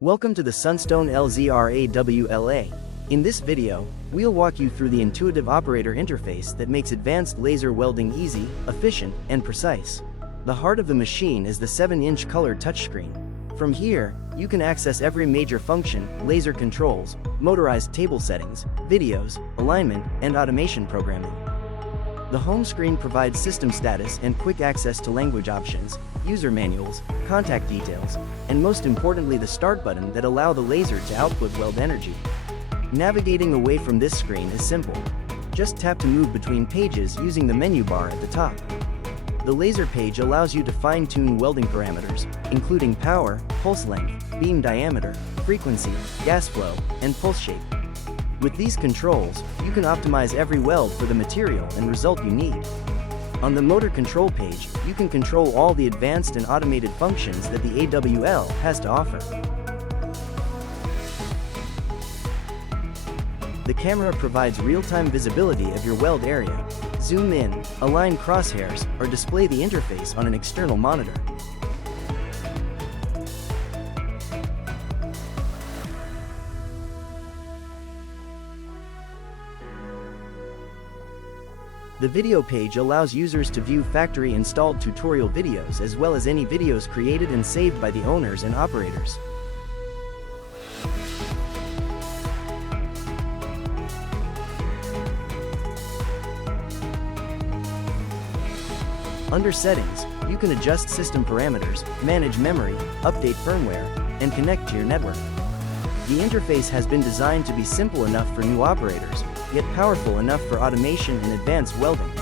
Welcome to the Sunstone AWL. In this video, we'll walk you through the intuitive operator interface that makes advanced laser welding easy, efficient, and precise. The heart of the machine is the 7-inch color touchscreen. From here, you can access every major function, laser controls, motorized table settings, videos, alignment, and automation programming. The home screen provides system status and quick access to language options, user manuals, contact details, and most importantly the start button that allow the laser to output weld energy. Navigating away from this screen is simple. Just tap to move between pages using the menu bar at the top. The laser page allows you to fine-tune welding parameters, including power, pulse length, beam diameter, frequency, gas flow, and pulse shape. With these controls, you can optimize every weld for the material and result you need. On the motor control page, you can control all the advanced and automated functions that the AWL has to offer. The camera provides real-time visibility of your weld area. Zoom in, align crosshairs, or display the interface on an external monitor. The video page allows users to view factory-installed tutorial videos as well as any videos created and saved by the owners and operators. Under Settings, you can adjust system parameters, manage memory, update firmware, and connect to your network. The interface has been designed to be simple enough for new operators, yet powerful enough for automation and advanced welding.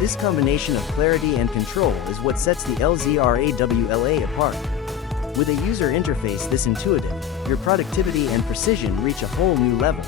This combination of clarity and control is what sets the AWL apart. With a user interface this intuitive, your productivity and precision reach a whole new level.